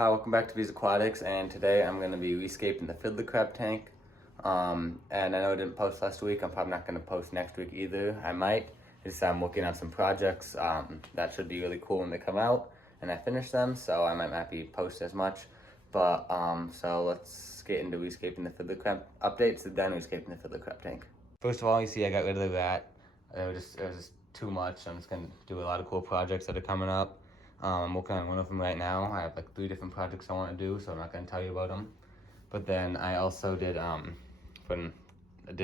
Hi, welcome back to V's Aquatics, and today I'm going to be rescaping the Fiddler crab tank. And I know I didn't post last week. I'm probably not going to post next week either. I might. I'm working on some projects that should be really cool when they come out and I finish them, so I might not be post as much. But so let's get into rescaping the Fiddler crab updates and then rescaping the Fiddler crab tank. First of all, you see I got rid of the rat. It was just too much. I'm just going to do a lot of cool projects that are coming up. I'm working on one of them right now. I have like 3 different projects I want to do, so I'm not going to tell you about them. But then I also did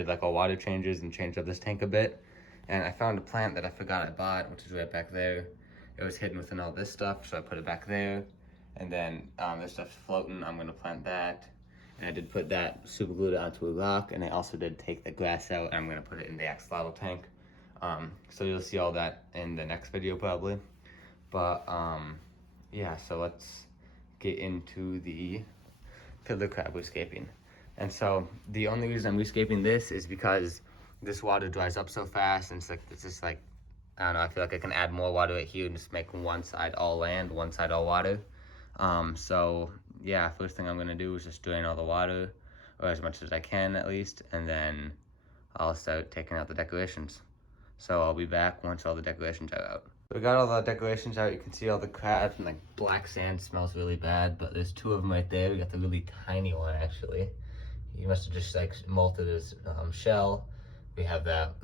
like all water changes and changed up this tank a bit. And I found a plant that I forgot I bought, which is right back there. It was hidden within all this stuff, so I put it back there. And then this stuff's floating. I'm going to plant that. And I did put that super glued onto a rock, and I also did take the grass out, and I'm going to put it in the axolotl tank. So you'll see all that in the next video probably. But yeah, so let's get into the Fiddler crab rescaping. And so the only reason I'm rescaping this is because this water dries up so fast, and it's just like, I don't know, I feel like I can add more water right here and just make one side all land, one side all water. So yeah, first thing I'm gonna do is just drain all the water, or as much as I can at least, and then I'll start taking out the decorations. So I'll be back once all the decorations are out. We got all the decorations out. You can see all the crabs, and like black sand smells really bad, but there's 2 of them right there. We got the really tiny one actually. He must have just like molted his shell. We have that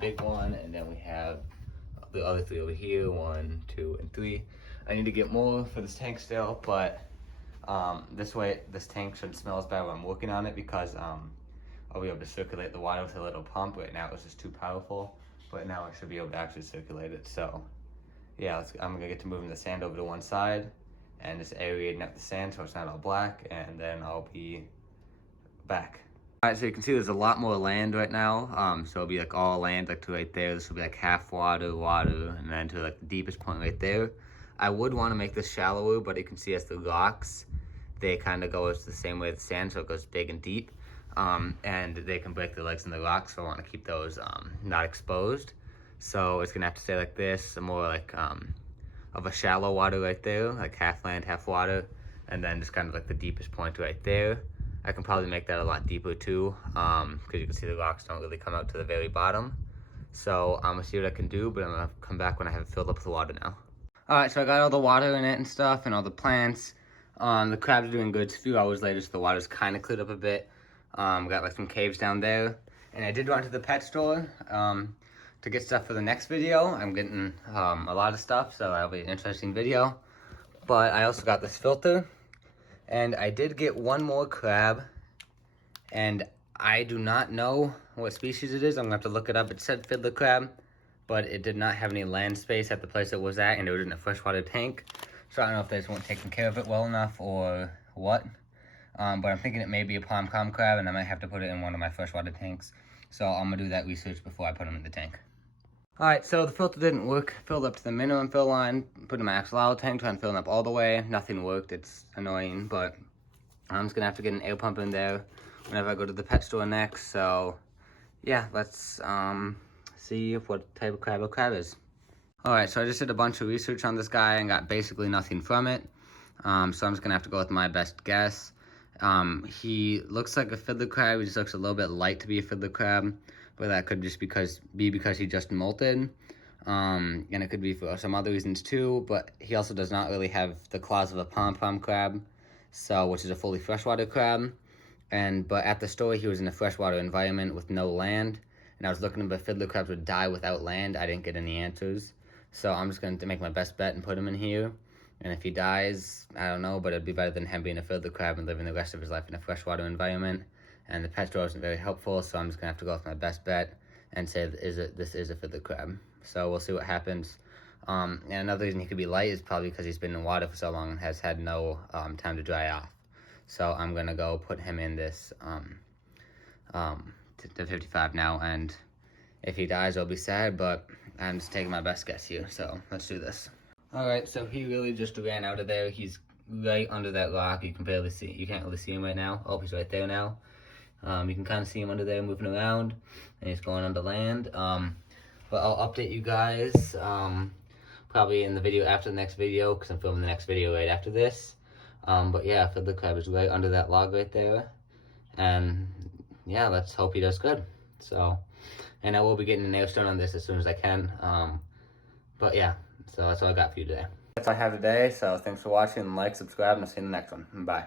big one, and then we have the other 3 over here, 1, 2, and 3. I need to get more for this tank still, but this way this tank shouldn't smell as bad when I'm working on it, because I'll be able to circulate the water with a little pump. Right now it was just too powerful, but now I should be able to actually circulate it. So yeah, I'm gonna get to moving the sand over to one side and just aerating up the sand so it's not all black, and then I'll be back. All right, so you can see there's a lot more land right now. So it'll be like all land, like to right there. This will be like half water, and then to like the deepest point right there. I would want to make this shallower, but you can see as the rocks, they kind of go the same way as the sand, so it goes big and deep. And they can break their legs in the rocks, so I want to keep those not exposed. So it's gonna have to stay like this, more like of a shallow water right there, like half land, half water, and then just kind of like the deepest point right there. I can probably make that a lot deeper too, because you can see the rocks don't really come out to the very bottom. So I'm gonna see what I can do, but I'm gonna come back when I have it filled up with water now. All right, so I got all the water in it and stuff, and all the plants. The crabs are doing good. It's a few hours later, so the water's kind of cleared up a bit. Got like some caves down there, and I did run to the pet store to get stuff for the next video. I'm getting a lot of stuff, so that'll be an interesting video. But I also got this filter, and I did get one more crab, and I do not know what species it is. I'm gonna have to look it up. It said Fiddler crab, but it did not have any land space at the place it was at, and it was in a freshwater tank. So I don't know if they just weren't taking care of it well enough or what. But I'm thinking it may be a pom-pom crab, and I might have to put it in one of my freshwater tanks. So I'm gonna do that research before I put them in the tank. All right, so the filter didn't work. Filled up to the minimum fill line, put in my axolotl tank, trying to fill it up all the way. Nothing worked. It's annoying, but I'm just gonna have to get an air pump in there whenever I go to the pet store next. So yeah, let's see what type of crab a crab is. All right, so I just did a bunch of research on this guy and got basically nothing from it. So I'm just gonna have to go with my best guess. He looks like a fiddler crab. He just looks a little bit light to be a fiddler crab, but that could just be because he just molted. And it could be for some other reasons too, but he also does not really have the claws of a pom-pom crab, so which is a fully freshwater crab. But at the store, he was in a freshwater environment with no land, and I was looking if fiddler crabs would die without land. I didn't get any answers, so I'm just going to make my best bet and put him in here. And if he dies, I don't know, but it'd be better than him being a fiddler crab and living the rest of his life in a freshwater environment. And the pet store wasn't very helpful, so I'm just gonna have to go with my best bet and say this is a fiddler crab. So we'll see what happens. And another reason he could be light is probably because he's been in water for so long and has had no time to dry off. So I'm gonna go put him in this to 55 now, and if he dies, I'll be sad, but I'm just taking my best guess here. So let's do this. All right, so he really just ran out of there. He's right under that rock. You can't really see him right now. Oh, he's right there now. You can kind of see him under there moving around, and he's going under land. But I'll update you guys probably in the video after the next video, because I'm filming the next video right after this. But yeah, Fiddler crab is right under that log right there. And yeah, let's hope he does good. So, and I will be getting a nail stone on this as soon as I can. But yeah, so that's all I got for you today. That's all I have today. So thanks for watching. Like, subscribe, and I'll see you in the next one. Bye.